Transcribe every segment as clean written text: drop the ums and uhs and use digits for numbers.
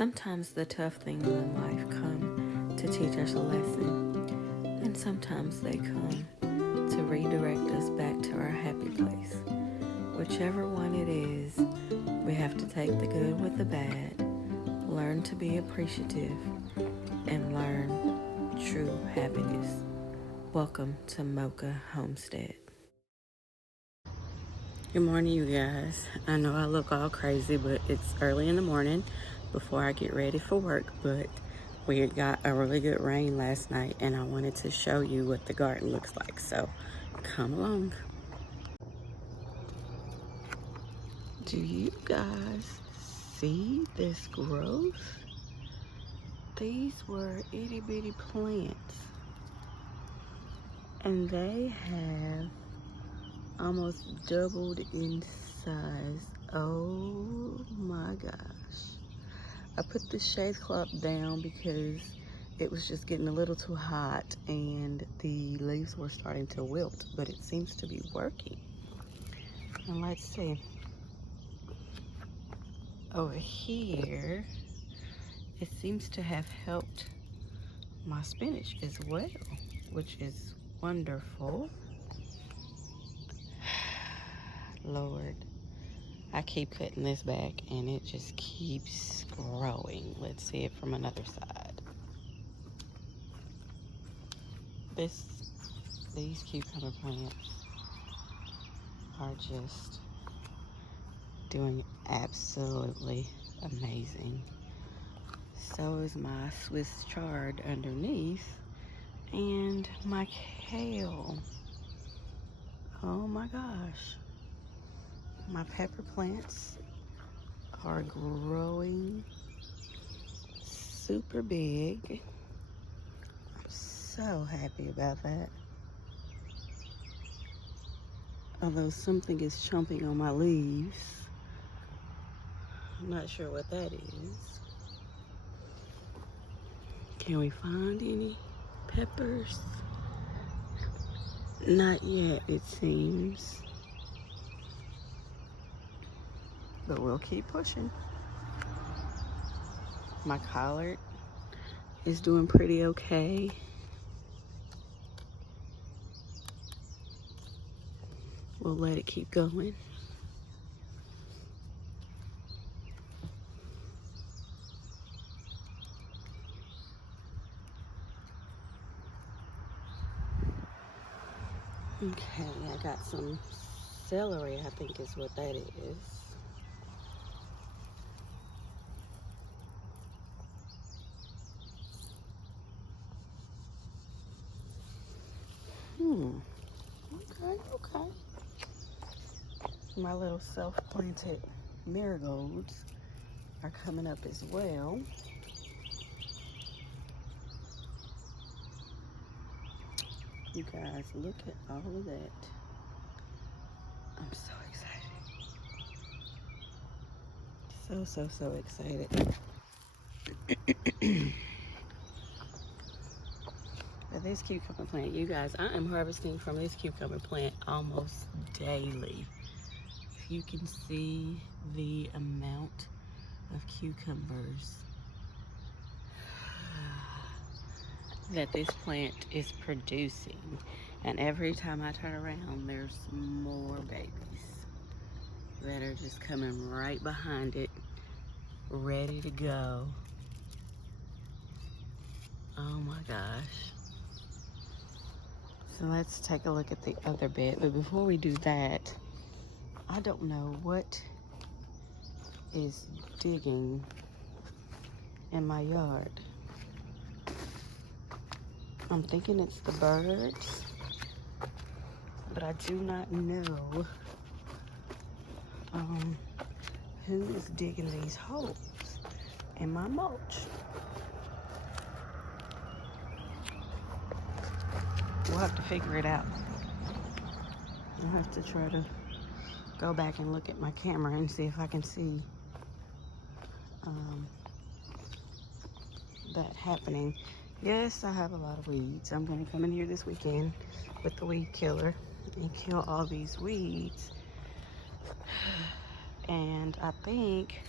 Sometimes the tough things in life come to teach us a lesson, and sometimes they come to redirect us back to our happy place. Whichever one it is, we have to take the good with the bad, learn to be appreciative, and learn true happiness. Welcome to Mocha Homestead. Good morning, you guys. I know I look all crazy, but it's early in the morning before I get ready for work, but we got a really good rain last night, and I wanted to show you what the garden looks like, so come along. Do you guys see this growth? These were itty bitty plants, and they have almost doubled in size. Oh my gosh. I put the shade cloth down because it was just getting a little too hot and the leaves were starting to wilt, but it seems to be working. And let's see. Over here, it seems to have helped my spinach as well, which is wonderful. Lord, I keep cutting this back and it just keeps growing. Let's see it from another side. These cucumber plants are just doing absolutely amazing. So is my Swiss chard underneath and my kale. Oh my gosh. My pepper plants are growing super big. I'm so happy about that. Although something is chomping on my leaves. I'm not sure what that is. Can we find any peppers? Not yet, it seems. But we'll keep pushing. My collard is doing pretty okay. We'll let it keep going. Okay, I got some celery, I think is what that is. Okay. My little self-planted marigolds are coming up as well. You guys, look at all of that. I'm so excited. So excited. But this cucumber plant, you guys, I am harvesting from this cucumber plant almost daily. If you can see the amount of cucumbers that this plant is producing, and every time I turn around there's more babies that are just coming right behind it, ready to go. Oh my gosh. So let's take a look at the other bed, but before we do that, I don't know what is digging in my yard. I'm thinking it's the birds, but I do not know who is digging these holes in my mulch. We'll have to figure it out. I'll have to try to go back and look at my camera and see if I can see that happening. Yes, I have a lot of weeds. I'm gonna come in here this weekend with the weed killer and kill all these weeds. And I think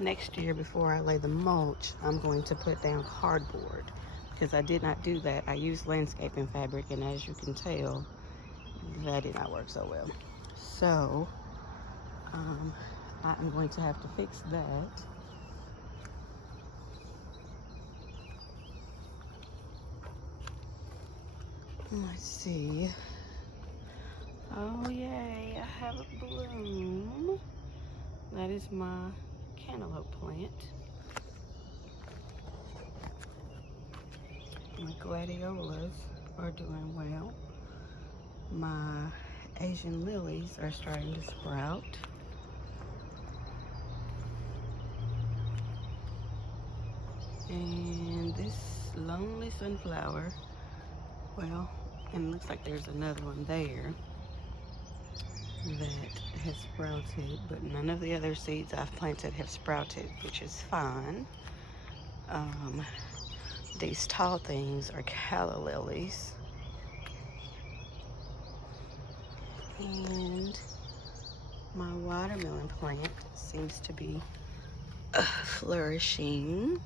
next year, before I lay the mulch, I'm going to put down cardboard, because I did not do that. I used landscaping fabric, and as you can tell, that did not work so well. So I'm going to have to fix that. Let's see. Oh yay, I have a bloom. That is my cantaloupe plant. My gladiolas are doing well. My Asian lilies are starting to sprout. And this lonely sunflower, well, and it looks like there's another one there that has sprouted, but none of the other seeds I've planted have sprouted, which is fine. These tall things are calla lilies. And my watermelon plant seems to be flourishing.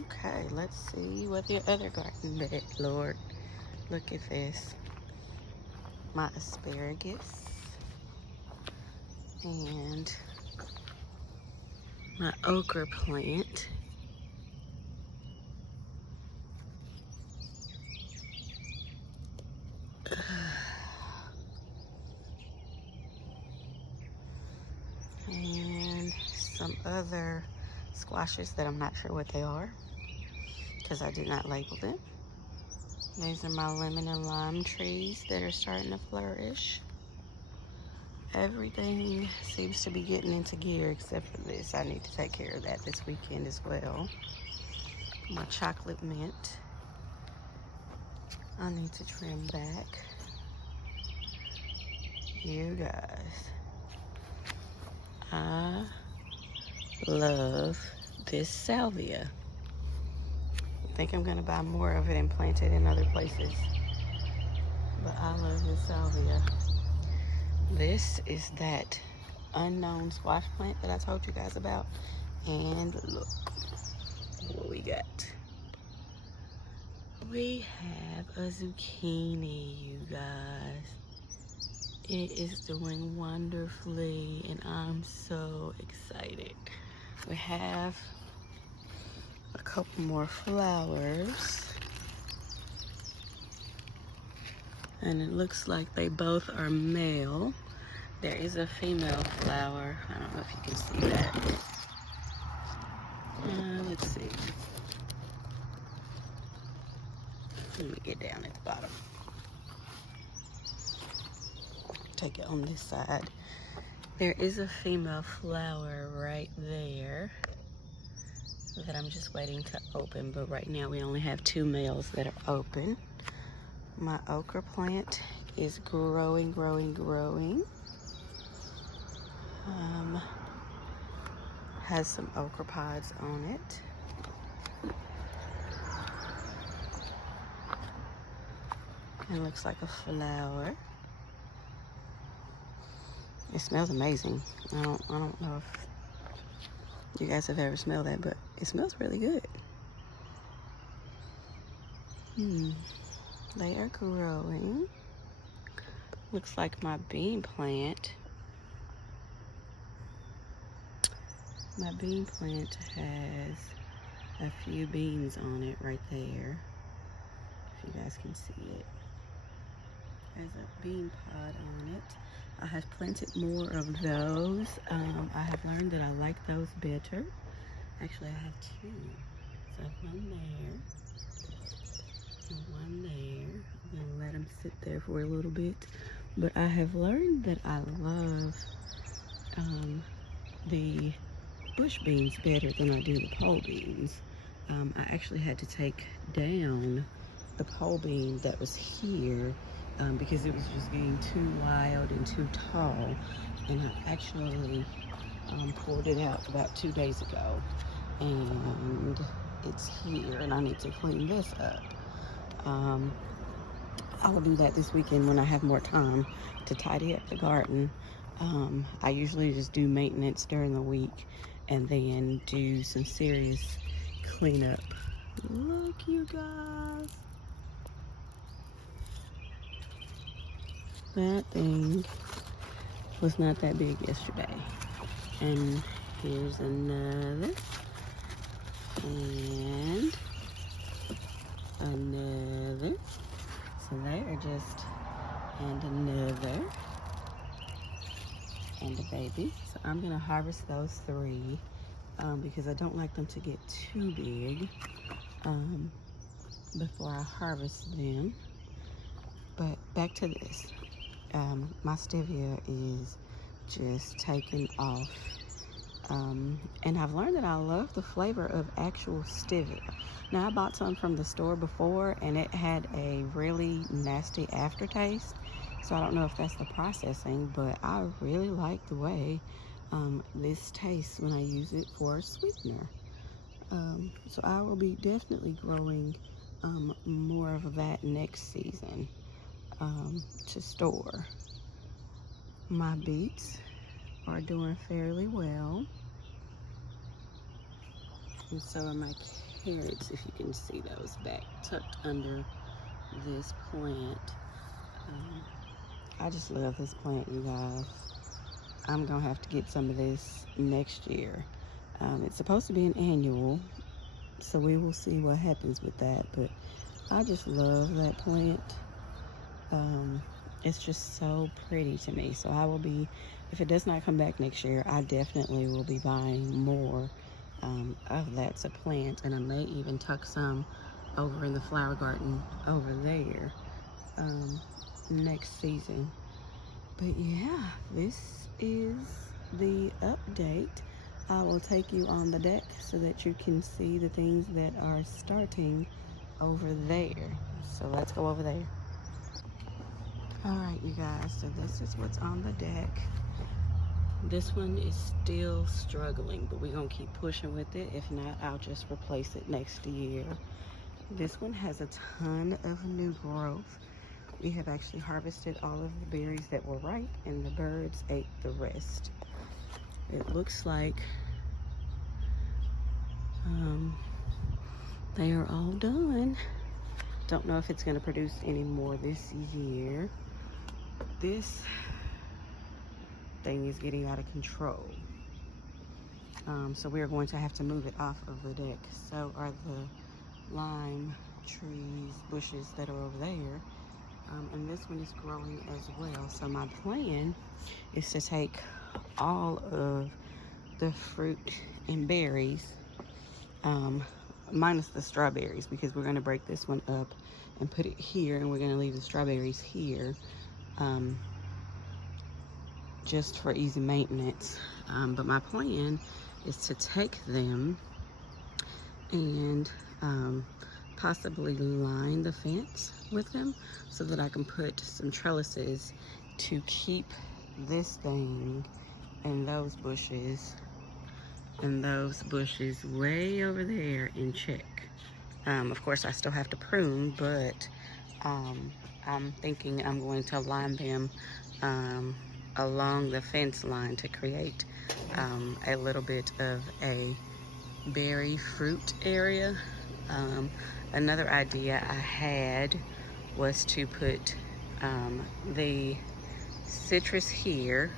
Okay, let's see what the other garden did. Lord, look at this. My asparagus and my okra plant. And some other squashes that I'm not sure what they are, because I did not label them. These are my lemon and lime trees that are starting to flourish. Everything seems to be getting into gear except for this. I need to take care of that this weekend as well. My chocolate mint, I need to trim back. You guys, I love this salvia. I think I'm gonna buy more of it and plant it in other places. But I love this salvia. This is that unknown squash plant that I told you guys about. And look what we got. We have a zucchini, you guys. It is doing wonderfully, and I'm so excited. We have a couple more flowers, and it looks like they both are male. There is a female flower. I don't know if you can see that. Let's see. Let me get down at the bottom. Take it on this side. There is a female flower right there that I'm just waiting to open, but right now we only have 2 males that are open. My okra plant is growing. Has some okra pods on it. It looks like a flower. It smells amazing. I don't know if you guys have ever smelled that, but it smells really good. They are growing. Looks like my bean plant. My bean plant has a few beans on it right there, if you guys can see it. There's a bean pod on it. I have planted more of those. I have learned that I like those better. Actually, I have 2. So I have one there and one there. I'm gonna let them sit there for a little bit. But I have learned that I love the bush beans better than I do the pole beans. I actually had to take down the pole bean that was here because it was just getting too wild and too tall, and I actually pulled it out about 2 days ago, and it's here, and I need to clean this up. I will do that this weekend when I have more time to tidy up the garden. I usually just do maintenance during the week and then do some serious cleanup. Look, you guys. That thing was not that big yesterday. And here's another. And another. So they are just, and another. And a baby. So I'm gonna harvest those 3 because I don't like them to get too big before I harvest them. But back to this. My stevia is just taking off. And I've learned that I love the flavor of actual stevia. Now, I bought some from the store before and it had a really nasty aftertaste. So I don't know if that's the processing, but I really like the way this tastes when I use it for a sweetener. So I will be definitely growing more of that next season to store. My beets are doing fairly well. And so are my carrots, if you can see those back tucked under this plant. I just love this plant, you guys. I'm gonna have to get some of this next year. It's supposed to be an annual, so we will see what happens with that, but I just love that plant. It's just so pretty to me. So I will be, if it does not come back next year, I definitely will be buying more of that to plant, and I may even tuck some over in the flower garden over there next season. But yeah, this is the update. I will take you on the deck so that you can see the things that are starting over there. So let's go over there. All right, you guys, so this is what's on the deck. This one is still struggling, but we're gonna keep pushing with it. If not, I'll just replace it next year. This one has a ton of new growth. We have actually harvested all of the berries that were ripe, and the birds ate the rest. It looks like they are all done. Don't know if it's gonna produce any more this year. This thing is getting out of control. So we are going to have to move it off of the deck. So are the lime trees, bushes that are over there. And this one is growing as well. So my plan is to take all of the fruit and berries, minus the strawberries, because we're gonna break this one up and put it here, and we're gonna leave the strawberries here, just for easy maintenance. But my plan is to take them and possibly line the fence with them so that I can put some trellises to keep this thing and those bushes way over there in check. Of course, I still have to prune, but I'm thinking I'm going to line them along the fence line to create a little bit of a berry fruit area. Another idea I had was to put the citrus here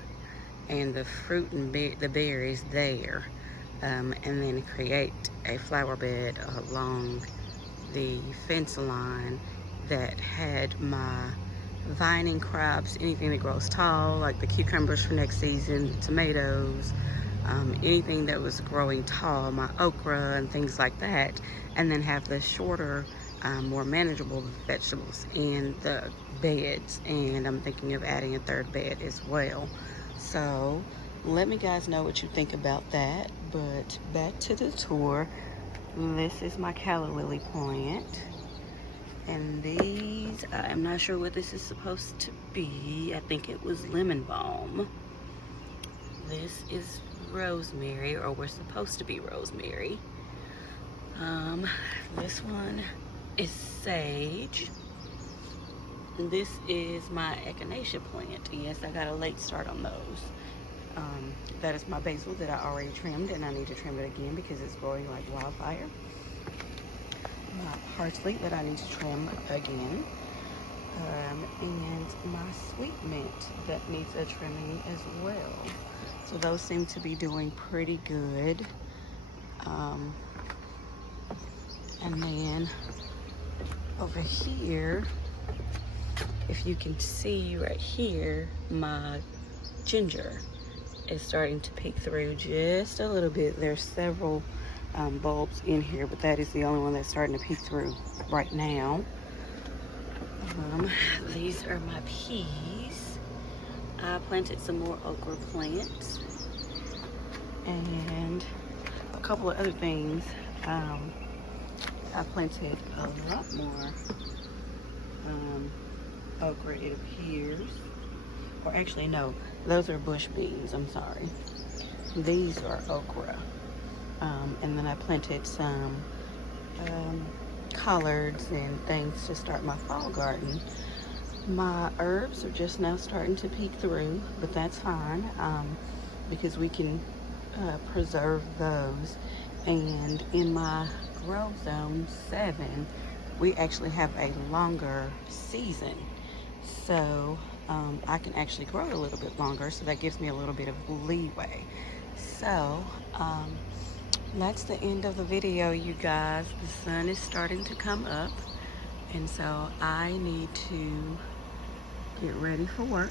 and the fruit and the berries there, and then create a flower bed along the fence line that had my vining crops, anything that grows tall, like the cucumbers for next season, tomatoes, anything that was growing tall, my okra and things like that, and then have the shorter, more manageable vegetables in the beds. And I'm thinking of adding a 3rd bed as well. So let me guys know what you think about that. But back to the tour. This is my calla lily plant. And these, I'm not sure what this is supposed to be. I think it was lemon balm. This is rosemary, or we're supposed to be rosemary. This one is sage. this is my echinacea plant. Yes, I got a late start on those. That is my basil that I already trimmed, and I need to trim it again because it's growing like wildfire. My parsley that I need to trim again. And my sweet mint that needs a trimming as well. So those seem to be doing pretty good. And then over here, if you can see right here, my ginger is starting to peek through just a little bit. There's several bulbs in here, but that is the only one that's starting to peek through right now. These are my peas. I planted some more okra plants and a couple of other things. I planted a lot more okra, it appears. Or actually, no, those are bush beans. I'm sorry. These are okra. And then I planted some collards and things to start my fall garden. My herbs are just now starting to peek through, but that's fine because we can preserve those. And in my grow zone 7, we actually have a longer season, so I can actually grow a little bit longer, so that gives me a little bit of leeway. So that's the end of the video, you guys. The sun is starting to come up, and so I need to get ready for work.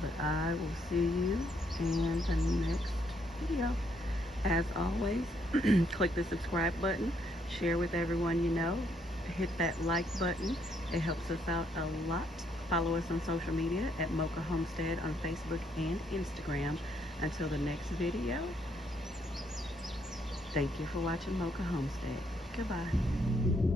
But I will see you in the next video. As always, click the subscribe button, share with everyone you know, hit that like button. It helps us out a lot. Follow us on social media at Mocha Homestead on Facebook and Instagram. Until the next video, thank you for watching Mocha Homestead. Goodbye.